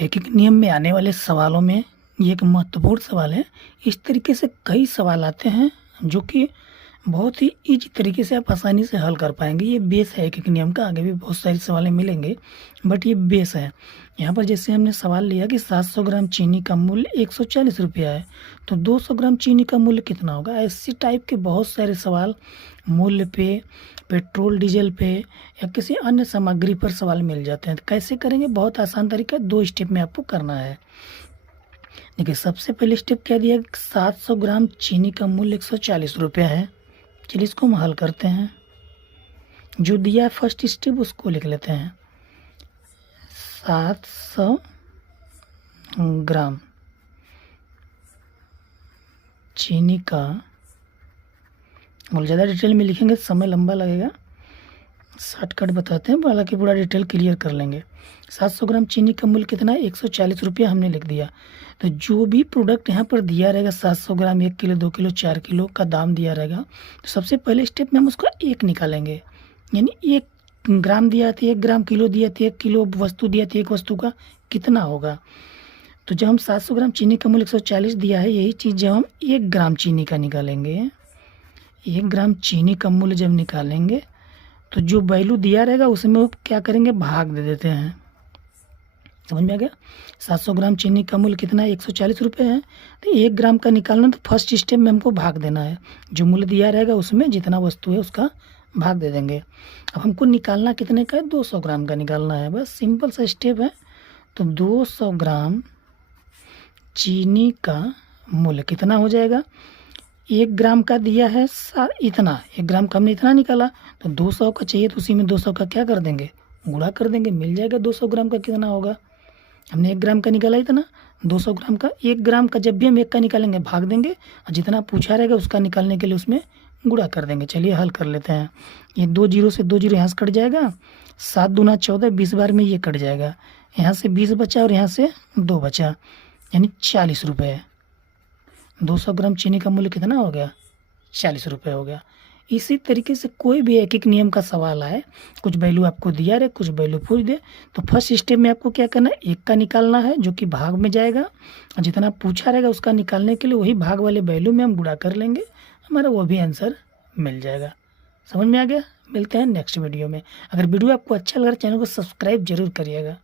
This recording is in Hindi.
एक एक नियम में आने वाले सवालों में ये एक महत्वपूर्ण सवाल है। इस तरीके से कई सवाल आते हैं जो कि बहुत ही ईजी तरीके से आप आसानी से हल कर पाएंगे। ये बेस है एक एक नियम का, आगे भी बहुत सारी सवालें मिलेंगे बट ये बेस है। यहाँ पर जैसे हमने सवाल लिया कि 700 ग्राम चीनी का मूल्य 140 रुपया है, तो 200 ग्राम चीनी का मूल्य कितना होगा। ऐसी टाइप के बहुत सारे सवाल मूल्य पे, पेट्रोल डीजल पे या किसी अन्य सामग्री पर सवाल मिल जाते हैं। तो कैसे करेंगे, बहुत आसान तरीका, 2 स्टेप में आपको करना है। देखिए सबसे पहले स्टेप क्या दिया, 700 ग्राम चीनी का मूल्य 140 रुपया है। चलिए इसको हम हल करते हैं। जो दिया है फर्स्ट स्टेप उसको लिख लेते हैं। 700 ग्राम चीनी का मूल्य, ज़्यादा डिटेल में लिखेंगे समय लंबा लगेगा, शॉर्टकट बताते हैं, हालांकि पूरा डिटेल क्लियर कर लेंगे। 700 ग्राम चीनी का मूल्य कितना है, 140 रुपया हमने लिख दिया। तो जो भी प्रोडक्ट यहाँ पर दिया रहेगा 700 ग्राम, 1 किलो, 2 किलो, 4 किलो का दाम दिया रहेगा, तो सबसे पहले स्टेप में हम उसका एक निकालेंगे। यानी 1 ग्राम दिया था, 1 ग्राम, किलो दिया था, 1 किलो वस्तु दिया था, एक वस्तु का कितना होगा। तो जब हम 700 ग्राम चीनी का मूल्य 140 दिया है, यही चीज़ जब हम 1 ग्राम चीनी का निकालेंगे, 1 ग्राम चीनी का मूल्य जब निकालेंगे तो जो वैल्यू दिया रहेगा उसमें वो क्या करेंगे, भाग दे देते हैं। समझ में आ गया। 700 ग्राम चीनी का मूल्य कितना है, 140 रुपये है। तो 1 ग्राम का निकालना, तो फर्स्ट स्टेप में हमको भाग देना है। जो मूल्य दिया रहेगा उसमें जितना वस्तु है उसका भाग दे देंगे। अब हमको निकालना कितने का है, 200 ग्राम का निकालना है, बस सिंपल सा स्टेप है। तो 200 ग्राम चीनी का मूल्य कितना हो जाएगा, 1 ग्राम का दिया है इतना, 1 ग्राम का हमने इतना निकाला, तो 200 का चाहिए, तो उसी में 200 का क्या कर देंगे, गुणा कर देंगे, मिल जाएगा 200 ग्राम का कितना होगा। हमने 1 ग्राम का निकाला इतना, 200 ग्राम का, 1 ग्राम का जब भी हम 1 का निकालेंगे भाग देंगे, और जितना पूछा रहेगा उसका निकालने के लिए उसमें गुणा कर देंगे। चलिए हल कर लेते हैं। ये 2 जीरो से 2 जीरो यहाँ से कट जाएगा, 7 दूना 14, 20 बार में ये कट जाएगा, यहाँ से 20 बचा और यहाँ से 2 बचा, यानी 40 रुपये। 200 ग्राम चीनी का मूल्य कितना हो गया, 40 रुपये हो गया। इसी तरीके से कोई भी एक एक नियम का सवाल आए, कुछ वैल्यू आपको दिया रहे, कुछ वैल्यू पूछ दे, तो फर्स्ट स्टेप में आपको क्या करना है, 1 का निकालना है जो कि भाग में जाएगा, और जितना पूछा रहेगा उसका निकालने के लिए वही भाग वाले वैल्यू में हम गुणा कर लेंगे, हमारा वो भी आंसर मिल जाएगा। समझ में आ गया। मिलते हैं नेक्स्ट वीडियो में। अगर वीडियो आपको अच्छा लगा चैनल को सब्सक्राइब जरूर करिएगा।